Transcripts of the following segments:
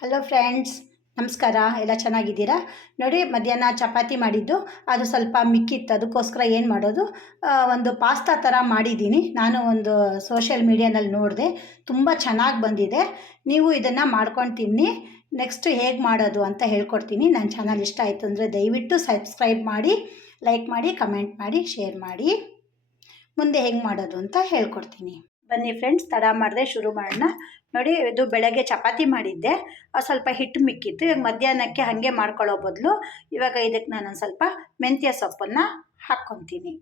Hello friends ನಮಸ್ಕಾರ. ಎಲ್ಲ ಚೆನ್ನಾಗಿದ್ದೀರಾ? ನೋಡಿ, ಮಧ್ಯಾಹ್ನ ಚಪಾತಿ ಮಾಡಿದ್ದು. ಅದು ಸ್ವಲ್ಪ ಮಿಕ್ಕಿತ್ತು. ಅದಕ್ಕೋಸ್ಕರ ಏನು ಮಾಡೋದು? ಒಂದು ಪಾಸ್ತಾ ಥರ ಮಾಡಿದ್ದೀನಿ. ನಾನು ಒಂದು ಸೋಷಿಯಲ್ ಮೀಡಿಯಾನಲ್ಲಿ ನೋಡಿದೆ. ತುಂಬ ಚೆನ್ನಾಗಿ ಬಂದಿದೆ. ನೀವು ಇದನ್ನು ಮಾಡ್ಕೊಂಡು ತಿನ್ನಿ. ನೆಕ್ಸ್ಟ್ ಹೇಗೆ ಮಾಡೋದು ಅಂತ ಹೇಳ್ಕೊಡ್ತೀನಿ. ನನ್ನ ಚಾನಲ್ ಇಷ್ಟ ಆಯಿತು ಅಂದರೆ ದಯವಿಟ್ಟು ಸಬ್ಸ್ಕ್ರೈಬ್ ಮಾಡಿ ಲೈಕ್ ಮಾಡಿ ಕಮೆಂಟ್ ಮಾಡಿ ಶೇರ್ ಮಾಡಿ. ಮುಂದೆ ಹೆಂಗೆ ಮಾಡೋದು ಅಂತ ಹೇಳ್ಕೊಡ್ತೀನಿ. ಬನ್ನಿ ಫ್ರೆಂಡ್ಸ್ ತಡ ಮಾಡಿದೆ ಶುರು ಮಾಡೋಣ. ನೋಡಿ, ಇದು ಬೆಳಗ್ಗೆ ಚಪಾತಿ ಮಾಡಿದ್ದೆ. ಸ್ವಲ್ಪ ಹಿಟ್ಟು ಮಿಕ್ಕಿತ್ತು. ಇವಾಗ ಮಧ್ಯಾಹ್ನಕ್ಕೆ ಹಾಗೆ ಮಾಡ್ಕೊಳ್ಳೋ ಬದಲು ಇವಾಗ ಇದಕ್ಕೆ ನಾನು ಸ್ವಲ್ಪ ಮೆಂತ್ಯ ಸೊಪ್ಪನ್ನು ಹಾಕ್ಕೊತೀನಿ.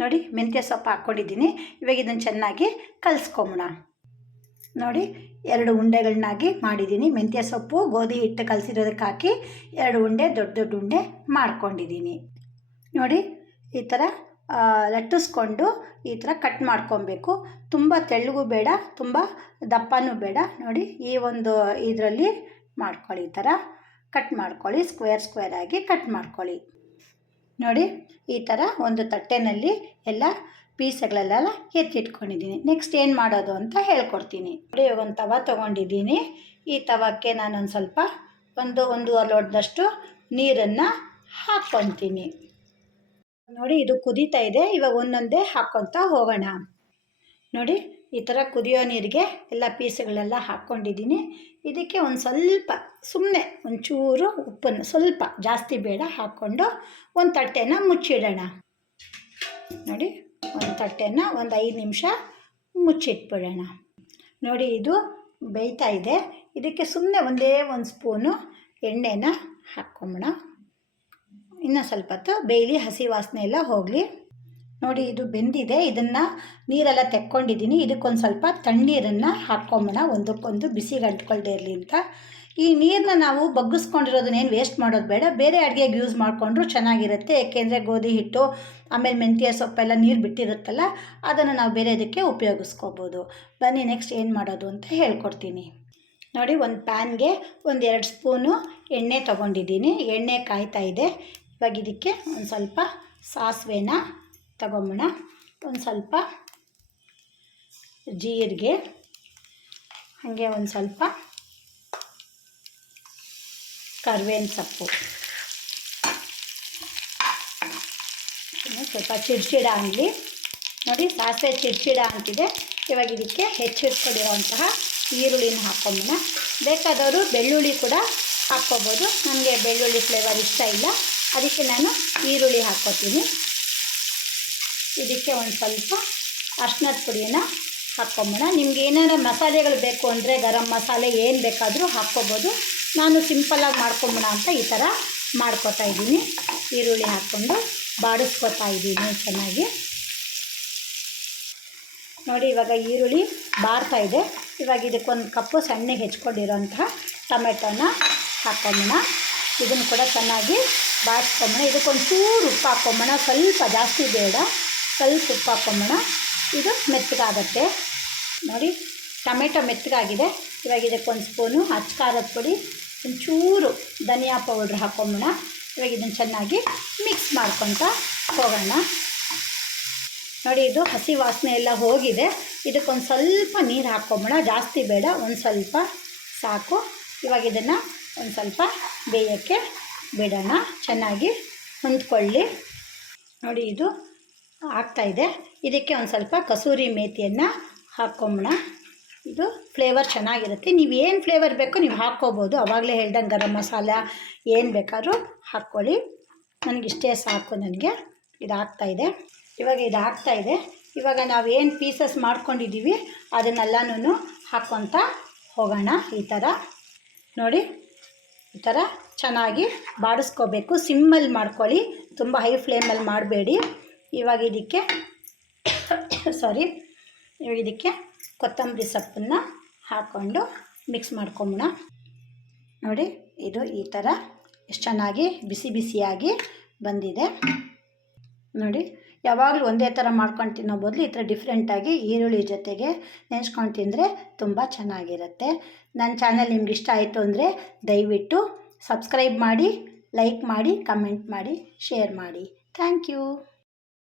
ನೋಡಿ, ಮೆಂತ್ಯ ಸೊಪ್ಪು ಹಾಕ್ಕೊಂಡಿದ್ದೀನಿ. ಇವಾಗ ಇದನ್ನು ಚೆನ್ನಾಗಿ ಕಲಿಸ್ಕೊಂಬೋಣ ನೋಡಿ, ಎರಡು ಉಂಡೆಗಳನ್ನಾಗಿ ಮಾಡಿದ್ದೀನಿ. ಮೆಂತ್ಯ ಸೊಪ್ಪು, ಗೋಧಿ ಹಿಟ್ಟು ಕಲಸಿರೋದಕ್ಕೆ ಹಾಕಿ ಎರಡು ಉಂಡೆ, ದೊಡ್ಡ ದೊಡ್ಡ ಉಂಡೆ ಮಾಡ್ಕೊಂಡಿದ್ದೀನಿ. ನೋಡಿ, ಈ ಥರ ಲಟ್ಟಿಸ್ಕೊಂಡು ಈ ಥರ ಕಟ್ ಮಾಡ್ಕೊಬೇಕು. ತುಂಬ ತೆಳ್ಳಗೂ ಬೇಡ, ತುಂಬ ದಪ್ಪನೂ ಬೇಡ. ನೋಡಿ, ಈ ಒಂದು ಇದರಲ್ಲಿ ಮಾಡ್ಕೊಳ್ಳಿ ಈ ಥರ. ಕಟ್ ಮಾಡ್ಕೊಳ್ಳಿ, ಸ್ಕ್ವೇರ್ ಸ್ಕ್ವೇರ್ ಆಗಿ ಕಟ್ ಮಾಡ್ಕೊಳ್ಳಿ. ನೋಡಿ, ಈ ಥರ ಒಂದು ತಟ್ಟೆನಲ್ಲಿ ಎಲ್ಲ ಪೀಸ್ಗಳೆಲ್ಲ ಎತ್ತಿಟ್ಕೊಂಡಿದ್ದೀನಿ. ನೆಕ್ಸ್ಟ್ ಏನು ಮಾಡೋದು ಅಂತ ಹೇಳ್ಕೊಡ್ತೀನಿ. ನೋಡಿ ಒಂದು ತವ ತೊಗೊಂಡಿದ್ದೀನಿ. ಈ ತವಕ್ಕೆ ನಾನೊಂದು ಸ್ವಲ್ಪ ಒಂದು ಒಂದೂವರೆ ಲೋಟದಷ್ಟು ನೀರನ್ನು ಹಾಕ್ಕೊತೀನಿ. ನೋಡಿ, ಇದು ಕುದೀತಾ ಇದೆ. ಇವಾಗ ಒಂದೊಂದೇ ಹಾಕ್ಕೊತಾ ಹೋಗೋಣ. ನೋಡಿ, ಈ ಥರ ಕುದಿಯೋ ನೀರಿಗೆ ಎಲ್ಲ ಪೀಸ್ಗಳೆಲ್ಲ ಹಾಕ್ಕೊಂಡಿದ್ದೀನಿ. ಇದಕ್ಕೆ ಒಂದು ಸ್ವಲ್ಪ ಸುಮ್ಮನೆ ಒಂಚೂರು ಉಪ್ಪನ್ನು ಸ್ವಲ್ಪ ಜಾಸ್ತಿ ಬೇಡ, ಹಾಕ್ಕೊಂಡು ಒಂದು ತಟ್ಟೆನ ಮುಚ್ಚಿಡೋಣ. ನೋಡಿ, ಒಂದು ತಟ್ಟೆನ ಒಂದು ಐದು ನಿಮಿಷ ಮುಚ್ಚಿಟ್ಬಿಡೋಣ. ನೋಡಿ, ಇದು ಬೇಯ್ತಾ ಇದೆ. ಇದಕ್ಕೆ ಸುಮ್ಮನೆ ಒಂದೇ ಒಂದು ಸ್ಪೂನು ಎಣ್ಣೆನ ಹಾಕ್ಕೊಂಬಿಡ ಇನ್ನು ಸ್ವಲ್ಪ ಹೊತ್ತು ಬೇಯಲಿ ಹಸಿ ವಾಸನೆ ಎಲ್ಲ ಹೋಗಲಿ. ನೋಡಿ ಇದು ಬೆಂದಿದೆ. ಇದನ್ನು ನೀರೆಲ್ಲ ತೆಕ್ಕೊಂಡಿದ್ದೀನಿ. ಇದಕ್ಕೊಂದು ಸ್ವಲ್ಪ ತಣ್ಣೀರನ್ನು ಹಾಕ್ಕೊಂಬೋಣ. ಒಂದಕ್ಕೊಂದು ಬಿಸಿಗೆ ಅಂಟ್ಕೊಳ್ದೇ ಇರಲಿ ಅಂತ. ಈ ನೀರನ್ನ ನಾವು ಬಗ್ಗಿಸ್ಕೊಂಡಿರೋದನ್ನೇನು ವೇಸ್ಟ್ ಮಾಡೋದು ಬೇಡ. ಬೇರೆ ಅಡುಗೆಗೆ ಯೂಸ್ ಮಾಡಿಕೊಂಡ್ರು ಚೆನ್ನಾಗಿರುತ್ತೆ. ಏಕೆಂದರೆ ಗೋಧಿ ಹಿಟ್ಟು, ಆಮೇಲೆ ಮೆಂತ್ಯ ಸೊಪ್ಪೆಲ್ಲ ನೀರು ಬಿಟ್ಟಿರುತ್ತಲ್ಲ, ಅದನ್ನು ನಾವು ಬೇರೆ ಇದಕ್ಕೆ ಉಪಯೋಗಿಸ್ಕೋಬೋದು. ಬನ್ನಿ ನೆಕ್ಸ್ಟ್ ಏನು ಮಾಡೋದು ಅಂತ ಹೇಳ್ಕೊಡ್ತೀನಿ. ನೋಡಿ, ಒಂದು ಪ್ಯಾನ್ಗೆ ಒಂದು ಎರಡು ಸ್ಪೂನು ಎಣ್ಣೆ ತೊಗೊಂಡಿದ್ದೀನಿ. ಎಣ್ಣೆ ಕಾಯ್ತಾ ಇದೆ. ಇವಾಗ ಇದಕ್ಕೆ ಒಂದು ಸ್ವಲ್ಪ ಸಾಸಿವೆನ ತಗೊಂಬೋಣ. ಒಂದು ಸ್ವಲ್ಪ ಜೀರಿಗೆ, ಹಾಗೆ ಒಂದು ಸ್ವಲ್ಪ ಕರ್ಬೇವಿನ ಸೊಪ್ಪು. ಸ್ವಲ್ಪ ಚಿಡ್ಚಿಡ ಆಗಲಿ. ನೋಡಿ, ಸಾಸಿವೆ ಚಿಡ್ಚಿಡ ಅಂತಿದೆ. ಇವಾಗ ಇದಕ್ಕೆ ಹೆಚ್ಚಿಟ್ಕೊಂಡಿರುವಂತಹ ಈರುಳ್ಳಿನ ಹಾಕೊಂಬೋಣ ಬೇಕಾದವರು ಬೆಳ್ಳುಳ್ಳಿ ಕೂಡ ಹಾಕ್ಕೋಬೋದು. ನನಗೆ ಬೆಳ್ಳುಳ್ಳಿ ಫ್ಲೇವರ್ ಇಷ್ಟ ಇಲ್ಲ. ಅದಕ್ಕೆ ನಾನು ಈರುಳ್ಳಿ ಹಾಕ್ಕೋತೀನಿ. ಇದಕ್ಕೆ ಒಂದು ಸ್ವಲ್ಪ ಅರ್ಶಿನದ ಪುಡಿಯನ್ನ ಹಾಕ್ಕೊಂಬೋಣ ನಿಮ್ಗೆ ಏನಾರ ಮಸಾಲೆಗಳು ಬೇಕು ಅಂದರೆ ಗರಂ ಮಸಾಲೆ ಏನು ಬೇಕಾದರೂ ಹಾಕ್ಕೋಬೋದು. ನಾನು ಸಿಂಪಲ್ಲಾಗಿ ಮಾಡ್ಕೊಂಬೋಣ ಅಂತ ಈ ಥರ ಮಾಡ್ಕೊತಾ ಇದ್ದೀನಿ. ಈರುಳ್ಳಿ ಹಾಕ್ಕೊಂಡು ಬಾಡಿಸ್ಕೊತಾ ಇದ್ದೀನಿ ಚೆನ್ನಾಗಿ. ನೋಡಿ, ಇವಾಗ ಈರುಳ್ಳಿ ಬಾರ್ತಾ ಇದೆ. ಇವಾಗ ಇದಕ್ಕೊಂದು ಕಪ್ಪು ಸಣ್ಣಗೆ ಹೆಚ್ಕೊಂಡಿರೋಂತಹ ಟೊಮೆಟೊನ ಹಾಕ್ಕೊಂಬೋಣ ಇದನ್ನು ಕೂಡ ಚೆನ್ನಾಗಿ ಬಾಡಿಸ್ಕೊಂಬೋಣ ಇದಕ್ಕೊಂದು ಚೂರು ಉಪ್ಪು ಹಾಕ್ಕೊಂಬೋಣ ಸ್ವಲ್ಪ ಜಾಸ್ತಿ ಬೇಡ. ಸ್ವಲ್ಪ ಉಪ್ಪು ಹಾಕ್ಕೊಂಬೋಣ ಇದು ಮೆತ್ತಗಾಗತ್ತೆ. ನೋಡಿ, ಟೊಮೆಟೊ ಮೆತ್ತಗಾಗಿದೆ. ಇವಾಗ ಇದಕ್ಕೊಂದು ಸ್ಪೂನು ಅಚ್ಚ ಖಾರದ ಪುಡಿ, ಒಂಚೂರು ಧನಿಯಾ ಪೌಡ್ರ್ ಹಾಕ್ಕೊಂಬೋಣ ಇವಾಗ ಇದನ್ನು ಚೆನ್ನಾಗಿ ಮಿಕ್ಸ್ ಮಾಡ್ಕೊತ ಹೋಗೋಣ. ನೋಡಿ, ಇದು ಹಸಿ ವಾಸನೆ ಎಲ್ಲ ಹೋಗಿದೆ. ಇದಕ್ಕೊಂದು ಸ್ವಲ್ಪ ನೀರು ಹಾಕ್ಕೊಂಬೋಣ ಜಾಸ್ತಿ ಬೇಡ, ಒಂದು ಸ್ವಲ್ಪ ಸಾಕು. ಇವಾಗ ಇದನ್ನು ಒಂದು ಸ್ವಲ್ಪ ಬೇಯೋಕ್ಕೆ ಬಿಡೋಣ. ಚೆನ್ನಾಗಿ ಹೊಂದ್ಕೊಳ್ಳಿ. ನೋಡಿ, ಇದು ಆಗ್ತಾಯಿದೆ ಇದಕ್ಕೆ ಒಂದು ಸ್ವಲ್ಪ ಕಸೂರಿ ಮೇಥಿಯನ್ನು ಹಾಕ್ಕೊಂಬೋಣ ಇದು ಫ್ಲೇವರ್ ಚೆನ್ನಾಗಿರುತ್ತೆ. ನೀವು ಏನು ಫ್ಲೇವರ್ ಬೇಕೋ ನೀವು ಹಾಕ್ಕೋಬೋದು. ಆವಾಗಲೇ ಹೇಳ್ದಂಗೆ ಗರಂ ಮಸಾಲ ಏನು ಬೇಕಾದ್ರೂ ಹಾಕ್ಕೊಳ್ಳಿ. ನನಗಿಷ್ಟೇ ಸಾಕು, ನನಗೆ. ಇದು. ಆಗ್ತಾಯಿದೆ ಇವಾಗ ಇದು. ಇವಾಗ ನಾವು ಏನು ಪೀಸಸ್ ಮಾಡ್ಕೊಂಡಿದ್ದೀವಿ ಅದನ್ನೆಲ್ಲನೂ ಹಾಕ್ಕೊತ ಹೋಗೋಣ ಈ ಥರ ನೋಡಿ ಈ ಥರ ಚೆನ್ನಾಗಿ ಬಾಡಿಸ್ಕೋಬೇಕು. ಸಿಮ್ಮಲ್ಲಿ ಮಾಡ್ಕೊಳ್ಳಿ. ತುಂಬ ಹೈ ಫ್ಲೇಮಲ್ಲಿ ಮಾಡಬೇಡಿ. ಇವಾಗ ಇದಕ್ಕೆ ಸಾರಿ ಇದಕ್ಕೆ ಕೊತ್ತಂಬರಿ ಸೊಪ್ಪನ್ನು ಹಾಕ್ಕೊಂಡು ಮಿಕ್ಸ್ ಮಾಡ್ಕೊಂಬೋಣ ನೋಡಿ, ಇದು ಈ ಥರ ಎಷ್ಟು ಚೆನ್ನಾಗಿ ಬಿಸಿ ಬಿಸಿಯಾಗಿ ಬಂದಿದೆ. ನೋಡಿ, ಯಾವಾಗಲೂ ಒಂದೇ ಥರ ಮಾಡ್ಕೊಂಡು ತಿನ್ನೋ ಬದಲು ಈ ಥರ ಡಿಫ್ರೆಂಟಾಗಿ ಈರುಳ್ಳಿ ಜೊತೆಗೆ ನೆನೆಸ್ಕೊಂಡು ತಿಂದರೆ ತುಂಬ ಚೆನ್ನಾಗಿರುತ್ತೆ. ನನ್ನ ಚಾನಲ್ ನಿಮ್ಗೆ ಇಷ್ಟ ಆಯಿತು ಅಂದರೆ ದಯವಿಟ್ಟು ಸಬ್ಸ್ಕ್ರೈಬ್ ಮಾಡಿ ಲೈಕ್ ಮಾಡಿ ಕಮೆಂಟ್ ಮಾಡಿ ಶೇರ್ ಮಾಡಿ. Thank you